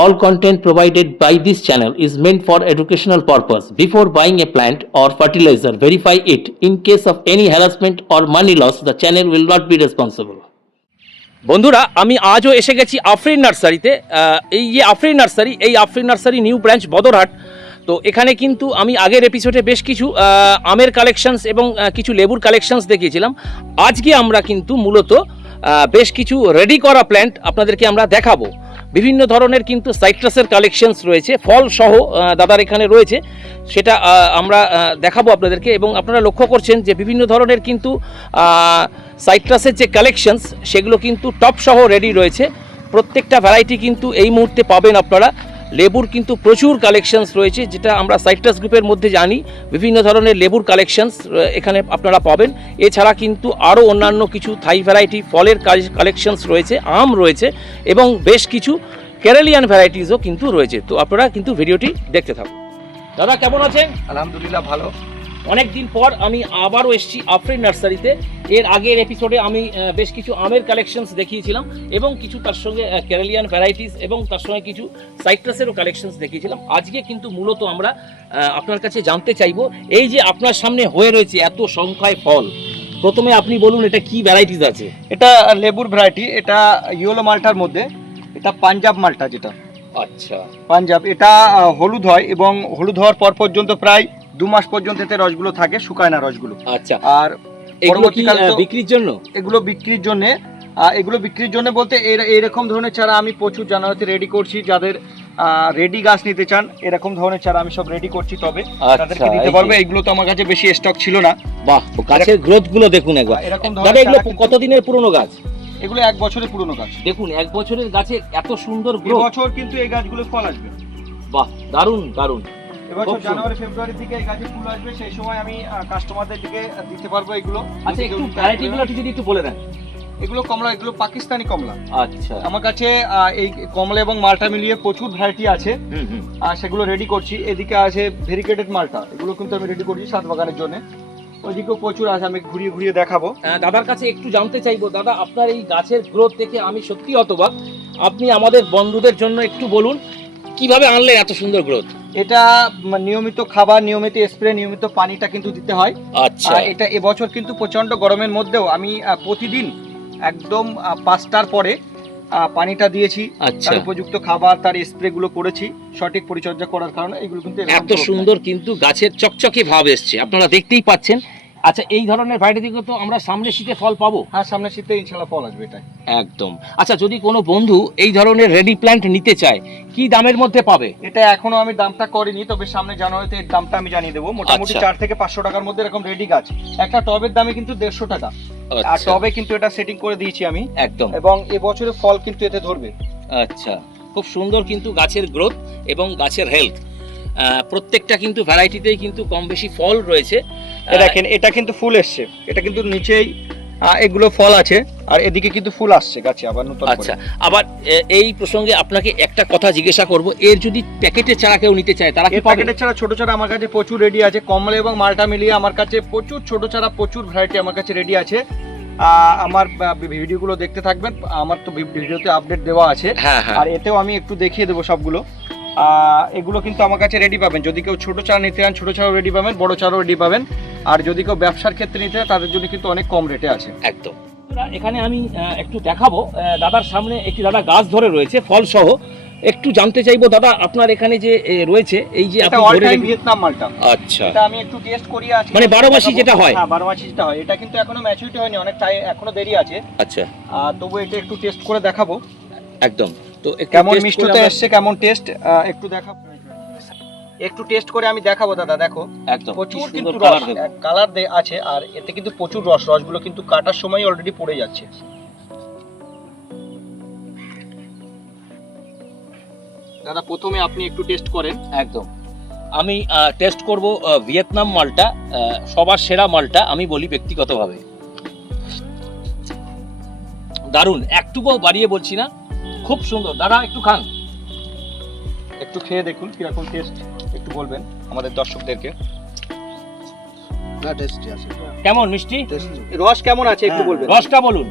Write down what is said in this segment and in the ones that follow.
All content provided by this channel is meant for educational purpose. Before buying a plant or fertilizer, verify it. In case of any harassment or money loss, the channel will not be responsible. বন্ধুরা আমি আজও এসে গেছি আফরিন নার্সারিতে এই যে Afrin nursery এই Afrin nursery new branch Badarhat তো এখানে কিন্তু আমি আগের এপিসোডে বেশ কিছু আমের কালেকশনস এবং কিছু লেবুর কালেকশনস দেখিয়েছিলাম আজকে আমরা কিন্তু মূলত বেশ কিছু রেডি করা প্ল্যান্ট আপনাদেরকে আমরা দেখাবো বিভিন্ন ধরনের কিন্তু সাইট্রাসের কালেকশনস রয়েছে। ফল সহ দাদার এখানে রয়েছে। সেটা আমরা দেখাবো আপনাদেরকে এবং আপনারা লক্ষ্য করছেন যে বিভিন্ন ধরনের কিন্তু সাইট্রাসের যে কালেকশনস সেগুলো কিন্তু টপ সহ রেডি রয়েছে। প্রত্যেকটা ভ্যারাইটি কিন্তু এই মুহূর্তে পাবেন আপনারা। লেবুর কিন্তু প্রচুর কালেকশনস রয়েছে, যেটা আমরা সাইট্রাস গ্রুপের মধ্যে জানি। বিভিন্ন ধরনের লেবুর কালেকশনস এখানে আপনারা পাবেন। এছাড়া কিন্তু আরও অন্যান্য কিছু থাই ভ্যারাইটি ফলের কালেকশনস রয়েছে, আম রয়েছে, এবং বেশ কিছু কেরালিয়ান ভ্যারাইটিসও কিন্তু রয়েছে। তো আপনারা কিন্তু ভিডিওটি দেখতে থাকুন। দাদা, কেমন আছেন? আলহামদুলিল্লাহ, ভালো। অনেক দিন পর আমি আবারও এসেছি আফরিন নার্সারিতে। এর আগের এপিসোডে আমি বেশ কিছু আমের কালেকশনস দেখিয়েছিলাম এবং কিছু তার সঙ্গে কেরালিয়ান ভ্যারাইটিস এবং তার সঙ্গে কিছু সাইট্রাসেরও কালেকশনস দেখিয়েছিলাম। আজকে কিন্তু মূলত আমরা আপনার কাছে জানতে চাইব এই যে আপনার সামনে হয়ে রয়েছে এত সংখ্যায় ফল প্রথমে আপনি বলুন এটা কি ভ্যারাইটিস আছে? এটা লেবুর ভ্যারাইটি এটা ইয়েলো মালটার মধ্যে এটা পাঞ্জাব মালটা যেটা। আচ্ছা। পাঞ্জাব এটা হলুদ হয় এবং হলুদ হওয়ার পর পর্যন্ত প্রায় দু মাস পর্যন্ত এতে রসগুলো থাকে শুকায় না রসগুলো। আচ্ছা। আর এগুলো কি বিক্রির জন্য? এগুলো বিক্রির জন্য এগুলো বিক্রির জন্য বলতে এরকম ধরনের চারা আমি প্রচুর জানুয়ারিতে রেডি করছি যাদের রেডি গাছ নিতে চান এরকম ধরনের চারা আমি সব রেডি করছি তবে। তাদেরকে আচ্ছা, দিতে এই পারব এগুলো তো আমার কাছে বেশি স্টক ছিল না। বাহ গাছের গ্রোথগুলো দেখুন একবার। এরকম দাদা ধরনের এগুলো কতদিনের পুরনো গাছ? এগুলো এক বছরের পুরনো গাছ। দেখুন এক বছরের গাছে এত সুন্দর গ্রোথ এবছর কিন্তু এই গাছগুলো ফল আসবে। বাহ দারুণ দারুণ। এবছর জানুয়ারি ফেব্রুয়ারি থেকে এই গাছে ফুল আসবে সেই সময় আমি কাস্টমারদের দিকে দিতে পারব এগুলো। আচ্ছা যদি একটু কেউ নিতে ভ্যারাইটি চায়। গুলো যদি একটু বলে দেন। এগুলো কমলা এগুলো পাকিস্তানি কমলা। আচ্ছা। আমার কাছে এই কমলা এবং মালটা মিলিয়ে প্রচুর ভ্যারাইটি আছে। আর সেগুলো রেডি করছি। এদিকে আছে ভেরিকেটেড মালটা। এগুলো কিন্তু আমি রেডি করছি সাত বাগানের জন্য। ওইদিকেও প্রচুর আছে আমি ঘুরিয়ে ঘুরিয়ে দেখাবো। আহ, দাদার কাছে একটু জানতে চাইব। দাদা আপনার এই গাছের গ্রোথ দেখে আমি সত্যি অতবাক। আপনি আমাদের বন্ধুদের জন্য একটু বলুন কীভাবে আনলেন এত সুন্দর গ্রোথ এটা নিয়মিত খাবার নিয়মিত স্প্রে নিয়মিত পানিটা কিন্তু দিতে হয়। আচ্ছা। এটা এবছর কিন্তু প্রচণ্ড গরমের মধ্যেও আমি প্রতিদিন একদম পাঁচটার পরে পানিটা দিয়েছি। আচ্ছা। তার উপযুক্ত খাবার তার স্প্রে গুলো করেছি সঠিক পরিচর্যা করার কারণে এগুলো কিন্তু এত সুন্দর কিন্তু গাছের চকচকে ভাব এসছে। আপনারা দেখতেই পাচ্ছেন আচ্ছা এই ধরনের ভ্যারাইটি থেকে তো আমরা সামনে শীতে ফল পাবো। হ্যাঁ সামনে শীতে ইনশাল্লাহ ফল আসবে এটাই। একদম। আচ্ছা যদি কোনো বন্ধু এই ধরনের রেডি প্ল্যান্ট নিতে চায় কি দামের মধ্যে পাবে? এটা এখনও আমি দামটা করিনি তবে সামনে জানুয়ারিতে এর দামটা আমি জানিয়ে দেবো। মোটামুটি আচ্ছা। চার থেকে পাঁচশো টাকার মধ্যে এরকম রেডি গাছ। একটা টবের দামে কিন্তু দেড়শো টাকা। আর আচ্ছা, টবে কিন্তু এটা সেটিং করে দিয়েছি আমি। একদম। এবং এবছরে ফল কিন্তু এতে ধরবে। আচ্ছা। খুব সুন্দর কিন্তু গাছের গ্রোথ এবং গাছের হেলথ প্রত্যেকটা কিন্তু ভ্যারাইটিতেই কিন্তু কম বেশি ফল রয়েছে। দেখেন এটা কিন্তু ফুল এসছে। এটা কিন্তু নিচেই এগুলো ফল আছে আর এদিকে কিন্তু ফুল আসছে গাছে আবার নতুন আচ্ছা আবার এই প্রসঙ্গে আপনাকে একটা কথা জিজ্ঞাসা করব। এর যদি প্যাকেটের চারা কেউ নিতে চায় তারা কি প্যাকেটের ছাড়া ছোট চারা আমার কাছে প্রচুর রেডি আছে। কমলা এবং মালটা মিলিয়ে আমার কাছে প্রচুর ছোট চারা প্রচুর ভ্যারাইটি আমার কাছে রেডি আছে। আমার ভিডিওগুলো দেখতে থাকবেন। আমার তো ভিডিওতে আপডেট দেওয়া আছে। হ্যাঁ হ্যাঁ। আর এতেও আমি একটু দেখিয়ে দেবো সবগুলো। এগুলো কিন্তু আমার কাছে রেডি পাবেন। যদি কেউ ছোট চারা নিতে চান ছোট চারাও রেডি পাবেন বড় চারাও রেডি পাবেন। আর যদি কেউ ব্যবসার ক্ষেত্রে নিতে চান তাদের জন্য কিন্তু অনেক কম রেটে আছে। একদম। এখানে আমি একটু দেখাবো। দাদার সামনে একটি দাদা গাছ ধরে রয়েছে ফল সহ। একটু জানতে চাইব দাদা আপনার এখানে যে রয়েছে এই যে এটা আপনি ধরে ভিয়েতনাম মালটা। আচ্ছা। এটা আমি একটু টেস্ট করি আজকে মানে বারো মাসি যেটা হয়? হ্যাঁ বারো মাসি যেটা হয়। এটা কিন্তু এখনও ম্যাচুরিটি হয়নি অনেক টাইম এখনও দেরি আছে। আচ্ছা। তবু এটা একটু টেস্ট করে দেখাবো। একদম। তো কেমন মিষ্টতা এসছে? কেমন টেস্ট একটু দেখাবো একটু টেস্ট করে আমি দেখাবো দাদা দেখো। একদম। প্রচুর কিন্তু রস কালার আছে আর এতে কিন্তু প্রচুর রস রসগুলো কিন্তু কাটার সময় অলরেডি পড়ে যাচ্ছে। দাদা প্রথমে আপনি একটু টেস্ট করেন। একদম। আমি টেস্ট করব ভিয়েতনাম মালটা সবার সেরা মালটা আমি বলি ব্যক্তিগতভাবে। দারুণ। একটুকুও বাড়িয়ে বলছি না। খুব সুন্দর। দাদা একটু খান। একটু খেয়ে দেখুন কীরকম টেস্ট একটু বলবেন আমাদের দর্শকদেরকে। না টেস্টি আছে। কেমন মিষ্টি? রস কেমন আছে একটু হ্যাঁ। বলবেন? রসটা বলুন।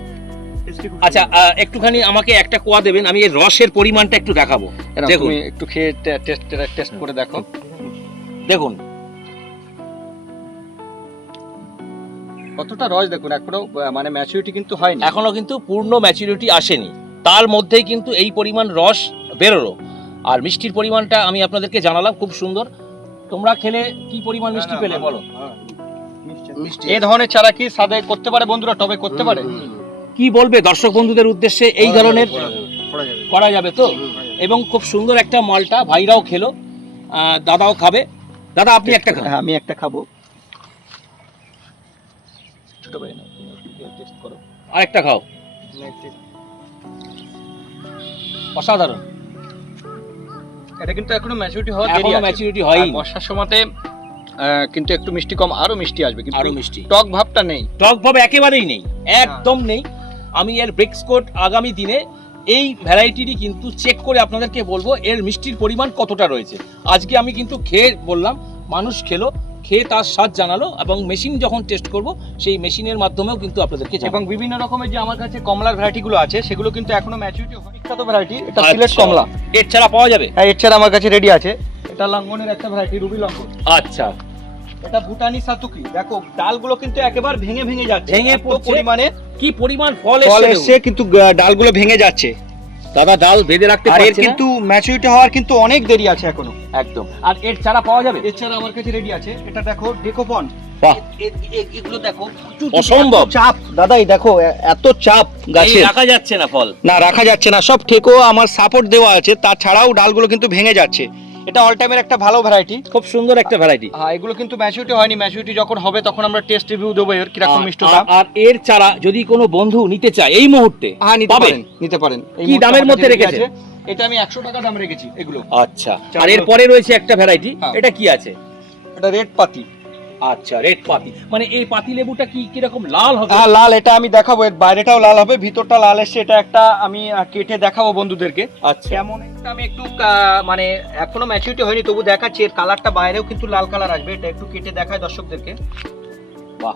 আচ্ছা একটুখানি আমাকে একটা কোয়া দেবেন আমি এর রসের পরিমাণটা একটু দেখাবো। দেখুন। একটু খেয়ে টেস্ট টেস্ট করে দেখো। দেখুন। কতটা রস দেখুন এখনও মানে ম্যাচুরিটি কিন্তু হয়নি। এখনও কিন্তু পূর্ণ ম্যাচুরিটি আসেনি। তার মধ্যেই কিন্তু এই পরিমাণ রস বেরোলো। আর মিষ্টির পরিমাণটা আমি আপনাদেরকে জানালাম খুব সুন্দর। তোমরা খেলে কি পরিমাণ মিষ্টি পেলে বলো? এই ধরনের চারা কি সাদে করতে পারে বন্ধুরা? টবে করতে পারে? কি বলবে দর্শক বন্ধুদের উদ্দেশ্যে এই ধরনের করা যাবে তো? এবং খুব সুন্দর একটা মালটা ভাইরাও খেলো দাদাও খাবে। দাদা আপনি একটা খান। হ্যাঁ আমি একটা খাব। ছোট ভাই না টেস্ট করো। আরেকটা খাও। অসাধারণ। এটা কিন্তু এখনও ম্যাচুরিটি হওয়ার দেরি এখনও আছে ম্যাচুরিটি হয়নি বর্ষার সময়তে কিন্তু একটু মিষ্টি কম আরও মিষ্টি আসবে কিন্তু আরও মিষ্টি। টক ভাবটা নেই। টক ভাব একেবারেই নেই একদম নেই। আমি এর ব্রেক্স কোট আগামী দিনে এই ভ্যারাইটিটি কিন্তু চেক করে আপনাদেরকে বলব এর মিষ্টির পরিমাণ কতটা রয়েছে। আজকে আমি কিন্তু খেয়ে বললাম মানুষ খেলো খেয়ে তার স্বাদ জানালো এবং মেশিন যখন টেস্ট করব সেই মেশিনের মাধ্যমেও কিন্তু আপনাদেরকে এবং বিভিন্ন রকমের যে আমার কাছে কমলার ভ্যারাইটিগুলো আছে সেগুলো কিন্তু এখনও ম্যাচুরিটি হয়নি। বিখ্যাত ভ্যারাইটি এটা সিলেট আচ্ছা। কমলা। এর ছাড়া পাওয়া যাবে? হ্যাঁ এর ছাড়া আমার কাছে রেডি আছে। এটা লঙ্ঘনের একটা ভ্যারাইটি রুবি লঙ্গন আচ্ছা। এটা ভুটানি সাতুকি। দেখো ডালগুলো কিন্তু একেবারে ভেঙে ভেঙে যাচ্ছে। ভেঙে পড়ছে। পরিমাণে কি পরিমাণ ফল এসছে কিন্তু ডালগুলো ভেঙে যাচ্ছে। দাদা ডাল বেঁধে রাখতে আর এর পারছে কিন্তু কিন্তু ম্যাচুরিটি হওয়ার কিন্তু অনেক দেরি আছে এখনও। একদম। আর এর চারা পাওয়া যাবে? এছাড়া আমার কাছে রেডি আছে। এটা দেখো ডেকোপন বাহ। এগুলো দেখো অসম্ভব। চাপ। দাদা এই দেখো এ- এত চাপ এই রাখা যাচ্ছে না ফল। না রাখা যাচ্ছে না। সব ঠেকো আমার সাপোর্ট দেওয়া আছে। তাছাড়াও ডালগুলো কিন্তু ভেঙে যাচ্ছে। এটা অল টাইমের একটা ভালো ভ্যারাইটি খুব সুন্দর একটা ভ্যারাইটি হ্যাঁ এগুলো কিন্তু ম্যাচুরিটি হয়নি। ম্যাচুরিটি যখন হবে তখন আমরা টেস্ট রিভিউ দেবো এর কীরকম মিষ্টতা আর- আর এর চারা যদি কোনো বন্ধু নিতে চায় এই মুহূর্তে হ্যাঁ নিতে পারেন নিতে পারেন। এই কি দামের মধ্যে রেখেছে? এটা আমি একশো টাকা দাম রেখেছি এগুলো। আচ্ছা। আর পরে রয়েছে একটা ভ্যারাইটি। এটা কি আছে? এটা রেড পাতি। আচ্ছা রেড পাতি। মানে এই পাতি লেবুটা কি কীরকম লাল হবে? হ্যাঁ লাল এটা আমি দেখাবো। এর বাইরেটাও লাল হবে ভিতরটা লাল এসছে এটা একটা আমি কেটে দেখাবো বন্ধুদেরকে। আচ্ছা। কেমন একটা আমি একটু মানে এখনও ম্যাচিউরিটি হয়নি তবু দেখাচ্ছি। এর কালারটা বাইরেও কিন্তু লাল কালার আসবে এটা একটু কেটে দেখায় দর্শকদেরকে। বাহ।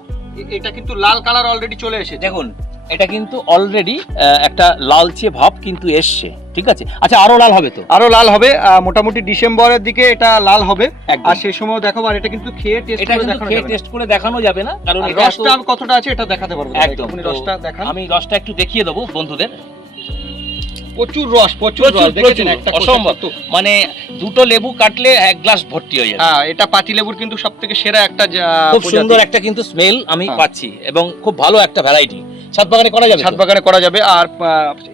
এটা কিন্তু লাল কালার অলরেডি চলে এসে দেখুন এটা কিন্তু অলরেডি একটা লালচে ভাব কিন্তু এসছে ঠিক আছে? আচ্ছা আরও লাল হবে তো? আরও লাল হবে মোটামুটি ডিসেম্বরের দিকে এটা লাল হবে। আর সেই সময় দেখাবো আর এটা কিন্তু খেয়ে টেস্ট এটা কিন্তু দেখানো খেয়ে। টেস্ট করে দেখানো যাবে না কারণ রসটা কতটা আছে এটা দেখাতে পারব একদম। রসটা দেখান। আমি রসটা একটু দেখিয়ে দেবো বন্ধুদের। প্রচুর রস প্রচুর অসম্ভব। মানে দুটো লেবু কাটলে এক গ্লাস ভর্তি হয়ে যাবে। হ্যাঁ এটা পাতি লেবুর কিন্তু সব থেকে সেরা একটা খুব সুন্দর একটা কিন্তু স্মেল আমি হ্যাঁ। পাচ্ছি এবং খুব ভালো একটা ভ্যারাইটি ছাদ বাগানে করা যাবে ছাদ বাগানে করা যাবে। আর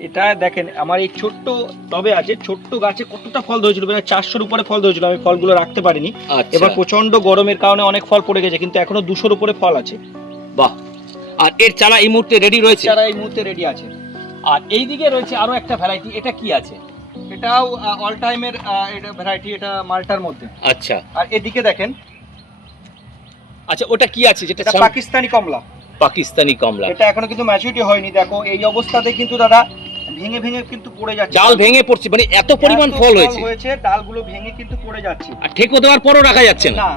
এটা দেখেন আমার এই ছোট্ট টবে আছে ছোট্ট গাছে কতটা ফল ধরেছিল মানে চারশোর উপরে ফল ধরেছিল আমি ফলগুলো রাখতে পারিনি। আচ্ছা। এবার প্রচণ্ড গরমের কারণে অনেক ফল পড়ে গেছে কিন্তু এখনও দুশোর উপরে ফল আছে। বাহ। আর এর চারা এই মুহূর্তে রেডি রয়েছে? চারা এই মুহূর্তে রেডি আছে। আর এই দিকে রয়েছে আরও একটা ভ্যারাইটি এটা কি আছে? এটাও অল টাইমের এটা ভ্যারাইটি এটা মালটার মধ্যে। আচ্ছা। আর এদিকে দেখেন আচ্ছা ওটা কি আছে যেটা পাকিস্তানি কমলা। পাকিস্তানি কমলা। এটা এখনও কিন্তু ম্যাচুরিটি হয়নি দেখো এই অবস্থাতে কিন্তু দাদা ভেঙে ভেঙে কিন্তু পড়ে যাচ্ছে। ডাল ভেঙে পড়ছে মানে এত পরিমাণ ফল হয়েছে। হয়েছে ডালগুলো ভেঙে কিন্তু পড়ে যাচ্ছে। আর ঠেকো দেওয়ার পরও রাখা যাচ্ছে না। না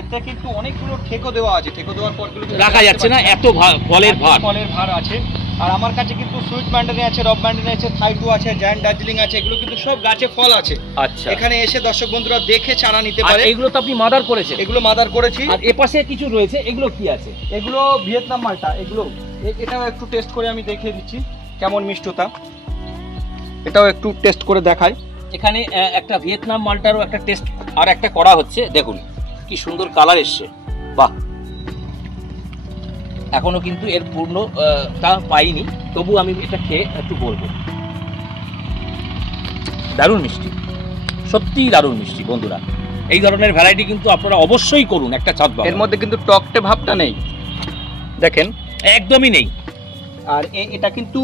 এতে কিন্তু অনেকগুলো ঠেকো দেওয়া আছে। ঠেকো দেওয়ার পর রাখা যাচ্ছে না এত ফলের ভার। ফলের ভার আছে। আর আমার কাছে কিন্তু সুইট ম্যান্ডানি আছে রব ম্যান্ডানি আছে থাইটু আছে জায়ান্ট দার্জিলিং আছে এগুলো কিন্তু সব গাছে ফল আছে। আচ্ছা। এখানে এসে দর্শক বন্ধুরা দেখে চারা নিতে পারে। এগুলো তো আপনি মাদার করেছেন। এগুলো মাদার করেছি। আর এপাশে কিছু রয়েছে এগুলো কি আছে? এগুলো ভিয়েতনাম মালটা এগুলো। এটাও একটু টেস্ট করে আমি দেখিয়ে দিচ্ছি কেমন মিষ্টতা। এটাও একটু টেস্ট করে দেখাই। এখানে একটা ভিয়েতনাম মালটারও একটা টেস্ট আর একটা করা হচ্ছে দেখুন। কি সুন্দর কালার এসছে। বাহ। এখনও কিন্তু এর পূর্ণ তা পাইনি। তবু আমি এটা খেয়ে একটু বলব। দারুণ মিষ্টি। সত্যিই দারুণ মিষ্টি বন্ধুরা। এই ধরনের ভ্যারাইটি কিন্তু আপনারা অবশ্যই করুন একটা ছাদ এর মধ্যে কিন্তু টকটে ভাবটা নেই। দেখেন। একদমই নেই। আর এটা কিন্তু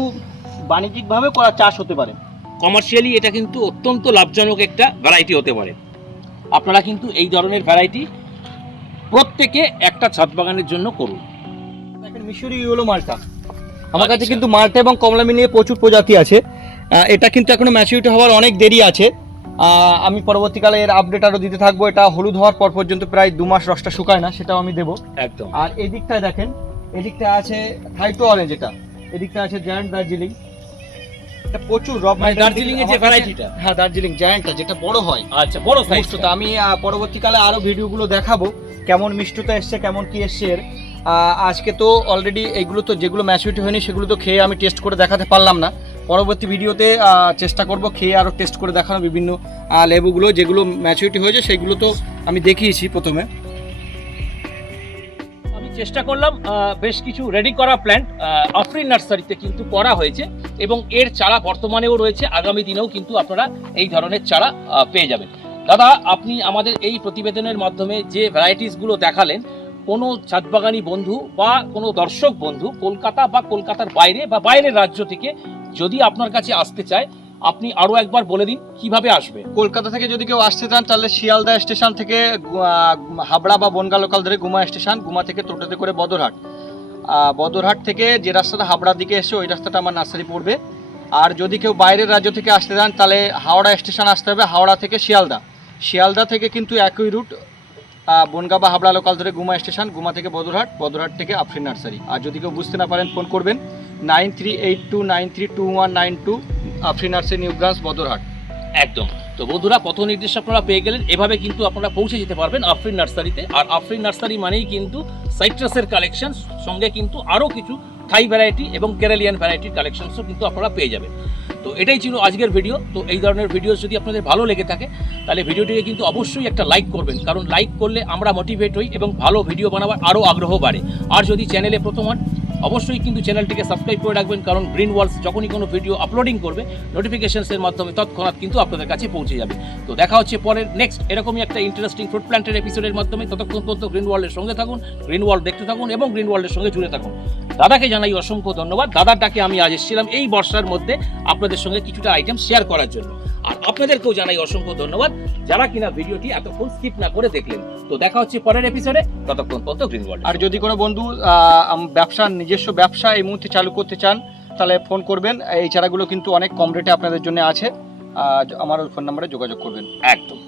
বাণিজ্যিকভাবে করা চাষ হতে পারে। কমার্শিয়ালি এটা কিন্তু অত্যন্ত লাভজনক একটা ভ্যারাইটি হতে পারে। আপনারা কিন্তু এই ধরনের ভ্যারাইটি প্রত্যেকে একটা ছাদ বাগানের জন্য করুন। মিশরি ইয়েলো মালটা। আমার কাছে আচ্ছা। কিন্তু মালটা এবং কমলা মিলিয়ে প্রচুর প্রজাতি আছে। এটা কিন্তু এখনও ম্যাচুরিটি হওয়ার অনেক দেরি আছে। আমি পরবর্তীকালে এর আপডেট আরও দিতে থাকব। এটা হলুদ হওয়ার পর পর্যন্ত প্রায় দু মাস রসটা শুকায় না সেটাও আমি দেবো। একদম। আর এদিকটায় দেখেন এদিকটায় আছে থাইটো অরেঞ্জ এটা এদিকটা আছে জায়ান্ট দার্জিলিং। এটা প্রচুর রব মানে দার্জিলিংয়ের যে ভ্যারাইটিটা হ্যাঁ দার্জিলিং জায়ান্টটা যেটা বড় হয়। আচ্ছা বড় সাইজ মিষ্টতা আমি পরবর্তীকালে আরও ভিডিওগুলো দেখাবো কেমন মিষ্টতা এসছে কেমন কি এসছে এর। আজকে তো অলরেডি এগুলো তো যেগুলো ম্যাচুরিটি হয়নি সেগুলো তো খেয়ে আমি টেস্ট করে দেখাতে পারলাম না। পরবর্তী ভিডিওতে চেষ্টা করব খেয়ে আরও টেস্ট করে দেখানো বিভিন্ন লেবুগুলো যেগুলো ম্যাচুরিটি হয়েছে সেগুলো তো আমি দেখিয়েছি প্রথমে। আমি চেষ্টা করলাম বেশ কিছু রেডি করা প্ল্যান্ট আফরিন নার্সারিতে কিন্তু করা হয়েছে। এবং এর চারা বর্তমানেও রয়েছে, আগামী দিনেও কিন্তু আপনারা এই ধরনের চারা পেয়ে যাবেন। দাদা, আপনি আমাদের এই প্রতিবেদনের মাধ্যমে যে ভ্যারাইটিসগুলো দেখালেন, কোনো ছাদবাগানি বন্ধু বা কোনো দর্শক বন্ধু কলকাতা বা কলকাতার বাইরে বা বাইরের রাজ্য থেকে যদি আপনার কাছে আসতে চায়, আপনি আরও একবার বলে দিন, কীভাবে আসবে? কলকাতা থেকে যদি কেউ আসতে চান, তাহলে শিয়ালদা স্টেশন থেকে হাবড়া বা বনগা লোকাল ধরে গুমা স্টেশন, গুমা থেকে টোটোতে করে বদরহাট। বদরহাট থেকে যে রাস্তাটা হাবড়ার দিকে এসে ওই রাস্তাটা আমার নার্সারি পড়বে। আর যদি কেউ বাইরের রাজ্য থেকে আসতে চান, তাহলে হাওড়া স্টেশন আসতে হবে, হাওড়া থেকে শিয়ালদা। শিয়ালদা থেকে কিন্তু একই রুট বনগা বা হাবড়া লোকাল ধরে গুমা স্টেশন, গুমা থেকে বদরহাট বদরহাট থেকে আফরিন নার্সারি। আর যদি কেউ বুঝতে না পারেন, ফোন করবেন, nine three eight two, nine three two one nine two Afrin nursery new branch Badarhat. একদম। তো বন্ধুরা পথ নির্দেশ আপনারা পেয়ে গেলেন। এভাবে কিন্তু আপনারা পৌঁছে যেতে পারবেন আফরিন নার্সারিতে। আর আফরিন নার্সারি মানেই কিন্তু সাইট্রাসের কালেকশন, সঙ্গে কিন্তু আরও কিছু থাই ভ্যারাইটি এবং কেরালিয়ান ভ্যারাইটির কালেকশনসও কিন্তু আপনারা পেয়ে যাবেন। তো এটাই ছিল আজকের ভিডিও তো এই ধরনের ভিডিও যদি আপনাদের ভালো লেগে থাকে, তাহলে ভিডিওটিকে কিন্তু অবশ্যই একটা লাইক করবেন। কারণ লাইক করলে আমরা মোটিভেট হই এবং ভালো ভিডিও বানাবার আরও আগ্রহ বাড়ে। আর যদি চ্যানেলে প্রথম হন অবশ্যই কিন্তু চ্যানেলটিকে সাবস্ক্রাইব করে রাখবেন, কারণ গ্রিন ওয়ালস যখনই কোনো ভিডিও আপলোডিং করবে নোটিফিকেশনসের মাধ্যমে তৎক্ষণাৎ কিন্তু আপনাদের কাছে পৌঁছে যাবে। তো দেখা হচ্ছে পরের নেক্সট এরকমই একটা ইন্টারেস্টিং ফ্রুট প্ল্যান্টের এপিসোডের মাধ্যমে। ততক্ষণ পর্যন্ত গ্রিন ওয়ার্ল্ডের সঙ্গে থাকুন গ্রিন ওয়ার্ল্ড দেখতে থাকুন এবং গ্রিন ওয়ার্ল্ডের সঙ্গে জুড়ে থাকুন। দাদাকে জানাই অসংখ্য ধন্যবাদ। দাদার ডাকে আমি আজ এসেছিলাম এই বর্ষার মধ্যে আপনাদের সঙ্গে কিছুটা আইটেম শেয়ার করার জন্য। আর আপনাদেরকেও জানাই অসংখ্য ধন্যবাদ। যারা কিনা ভিডিওটি এতক্ষণ স্কিপ না করে দেখলেন তো দেখা হচ্ছে পরের এপিসোডে ততক্ষণ পর্যন্ত গ্রিন ওয়ার্ল্ড আর যদি কোনো বন্ধু ব্যবসা নিজস্ব ব্যবসা এই মুহূর্তে চালু করতে চান তাহলে ফোন করবেন। এই চারাগুলো কিন্তু অনেক কম রেটে আপনাদের জন্য আছে। আমার ফোন নাম্বারে যোগাযোগ করবেন। একদম।